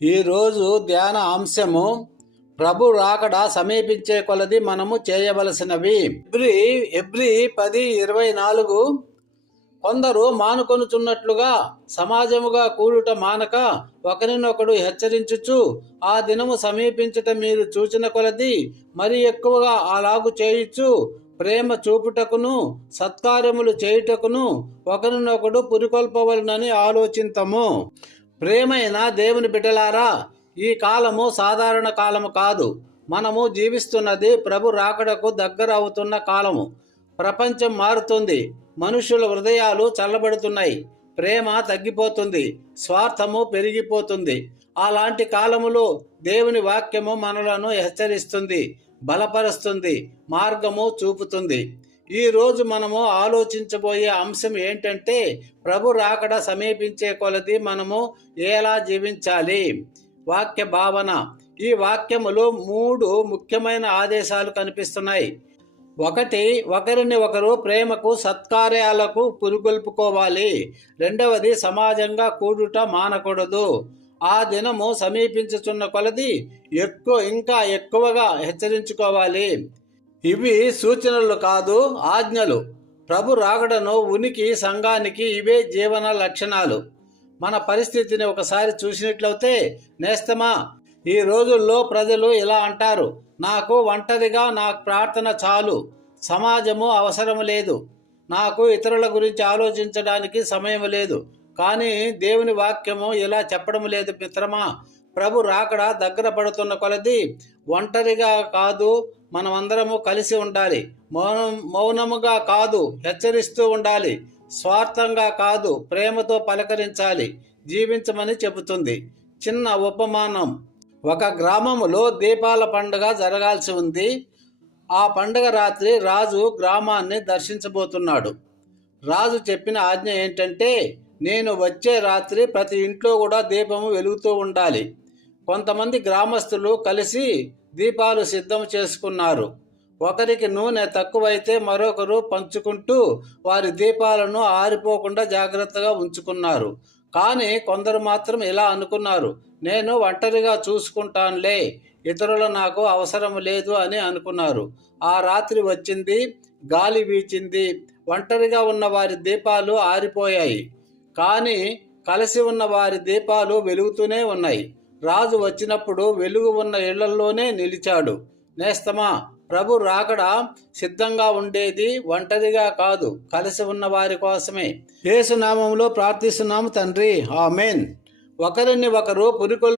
ఈరోజు ధ్యాన అంశము ప్రభు రాకడ సమీపించే కొలది మనము చేయవలసినవి. ఎబ్రి 10:24 కొందరు మానుకొనుచున్నట్లుగా సమాజముగా కూడుట మానక ఒకరినొకడు హెచ్చరించుచు ఆ దినము సమీపించుట మీరు చూచిన కొలది మరి ఎక్కువగా అలాగు చేయుచు ప్రేమ చూపుటకును సత్కార్యములు చేయుటకును ఒకరినొకడు పురికొల్పవలనని ఆలోచింతము. ప్రేమైన దేవుని బిడ్డలారా, ఈ కాలము సాధారణ కాలము కాదు. మనము జీవిస్తున్నది ప్రభు రాకడకు దగ్గర అవుతున్న కాలము. ప్రపంచం మారుతుంది, మనుషుల హృదయాలు చల్లబడుతున్నాయి, ప్రేమ తగ్గిపోతుంది, స్వార్థము పెరిగిపోతుంది. అలాంటి కాలములో దేవుని వాక్యము మనలను హెచ్చరిస్తుంది, బలపరుస్తుంది, మార్గము చూపుతుంది. ఈరోజు మనము ఆలోచించబోయే అంశం ఏంటంటే ప్రభు రాకడ సమీపించే కొలది మనము ఎలా జీవించాలి. వాక్య భావన. ఈ వాక్యములో 3 ముఖ్యమైన ఆదేశాలు కనిపిస్తున్నాయి. 1, ఒకరిని ఒకరు ప్రేమకు సత్కార్యాలకు పురుగొల్పుకోవాలి. 2, సమాజంగా కూడుట మానకూడదు. ఆ దినము సమీపించుచున్న కొలది ఇంకా ఎక్కువగా హెచ్చరించుకోవాలి. ఇవి సూచనలు కాదు, ఆజ్ఞలు. ప్రభు రాకడను ఉనికి సంఘానికి ఇవే జీవన లక్షణాలు. మన పరిస్థితిని ఒకసారి చూసినట్లయితే, నేస్తమా, ఈ రోజుల్లో ప్రజలు ఇలా అంటారు: నాకు ఒంటరిగా నాకు ప్రార్థన చాలు, సమాజము అవసరం లేదు, నాకు ఇతరుల గురించి ఆలోచించడానికి సమయం లేదు. కానీ దేవుని వాక్యము ఇలా చెప్పడం లేదు మిత్రమా. ప్రభు రాకడ దగ్గర పడుతున్న కొలది ఒంటరిగా కాదు, మనమందరము కలిసి ఉండాలి. మౌనముగా కాదు, హెచ్చరిస్తూ ఉండాలి. స్వార్థంగా కాదు, ప్రేమతో పలకరించాలి, జీవించమని చెబుతుంది. చిన్న ఉపమానం. ఒక గ్రామములో దీపాల పండుగ జరగాల్సి ఉంది. ఆ పండుగ రాత్రి రాజు గ్రామాన్ని దర్శించబోతున్నాడు. రాజు చెప్పిన ఆజ్ఞ ఏంటంటే, నేను వచ్చే రాత్రి ప్రతి ఇంట్లో కూడా దీపము వెలుగుతూ ఉండాలి. కొంతమంది గ్రామస్తులు కలిసి దీపాలు సిద్ధం చేసుకున్నారు. ఒకరికి నూనె తక్కువైతే మరొకరు పంచుకుంటూ వారి దీపాలను ఆరిపోకుండా జాగ్రత్తగా ఉంచుకున్నారు. కానీ కొందరు మాత్రం ఇలా అనుకున్నారు: నేను ఒంటరిగా చూసుకుంటానులే, ఇతరులు నాకు అవసరం లేదు అని అనుకున్నారు. ఆ రాత్రి వచ్చింది, గాలి వీచింది, ఒంటరిగా ఉన్న వారి దీపాలు ఆరిపోయాయి. కానీ కలిసి ఉన్న వారి దీపాలు వెలుగుతూనే ఉన్నాయి. రాజు వచ్చినప్పుడు వెలుగు ఉన్న ఇళ్లలోనే నిలిచాడు. నేస్తమా, ప్రభు రాకడ సిద్ధంగా ఉండేది ఒంటరిగా కాదు, కలిసి ఉన్న వారి కోసమే. యేసు నామములో ప్రార్థిస్తున్నాము తండ్రి, ఆమేన్. ఒకరిని ఒకరు